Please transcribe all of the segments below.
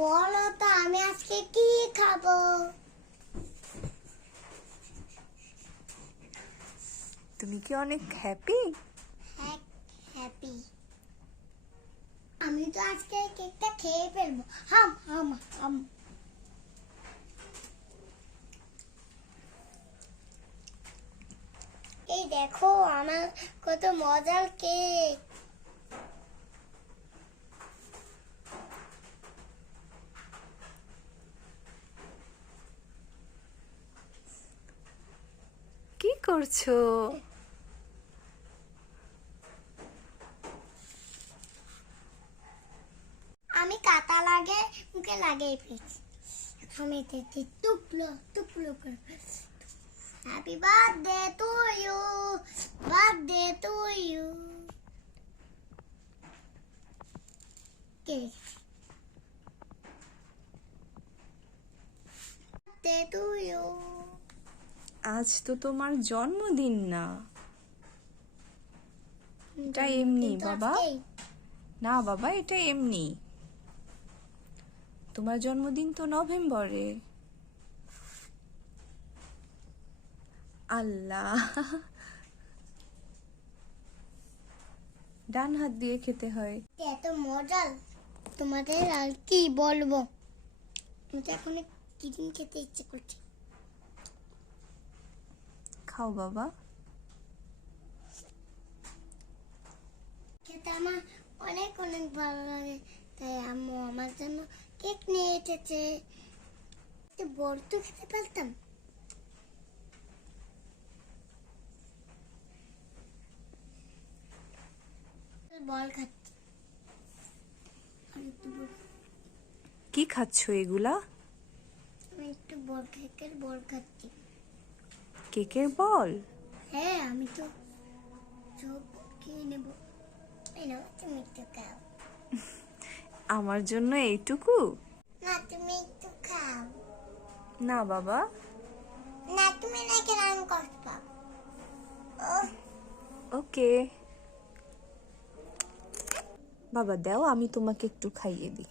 বলো তো আমি আজকে কি খাব? তুমি কি অনেক হ্যাপি হ্যাপি আমি তো আজকে কেকটা খেয়ে ফেলব। হাম হাম হাম। এই দেখো আমার কত মজার কেক। করছ? আমি কাটা লাগে, মুখে লাগিয়ে ফেলছি আমি এতে টুকলো টুকলো করে happy birthday to you birthday to you K? Birthday to you আজ তো তোমার জন্মদিন না। এটা এমনি, বাবা। না বাবা এটা এমনি। তোমার জন্মদিন তো নভেম্বরে। আল্লাহ। ডান হাত দিয়ে খেতে হয়। এত মজার তোমাদের আর কি বলব? এখন টিফিন খেতে ইচ্ছে করছে খাও বাবা। খেতে আমার অনেক অনেক ভালো লাগে। তাই আম্মু আমার জন্য কেক নিয়ে এসেছে। বড় তো খেতে পারতাম? বল খাচ্ছি। কি খাচ্ছো এগুলা? আমি একটু বল কেকের বল খাচ্ছি। কেকের বল? হ্যাঁ আমি তো সব খেয়ে নেব। তুমি একটু খাও। আমার জন্য এইটুকু? না তুমি একটু খাও। না বাবা। না তুমি না খেলে আমি কষ্ট পাবো ওকে। বাবা দাও আমি তোমাকে একটু খাইয়ে দিই।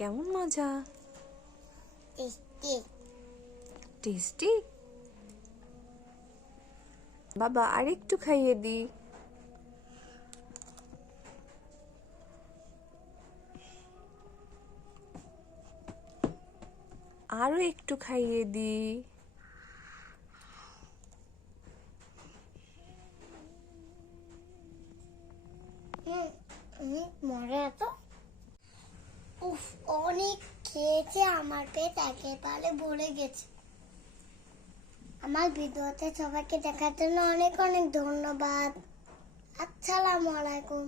কেমন মজা? টেস্টি বাবা আরেকটু খাইয়ে দিই আরও একটু খাইয়ে অনেক মজা তো। উফ, অনেক খেয়েছে আমার পেট একেবারে ভরে গেছে। আমার ভিডিওতে সবাইকে দেখার জন্য অনেক অনেক ধন্যবাদ। আসসালামু আলাইকুম।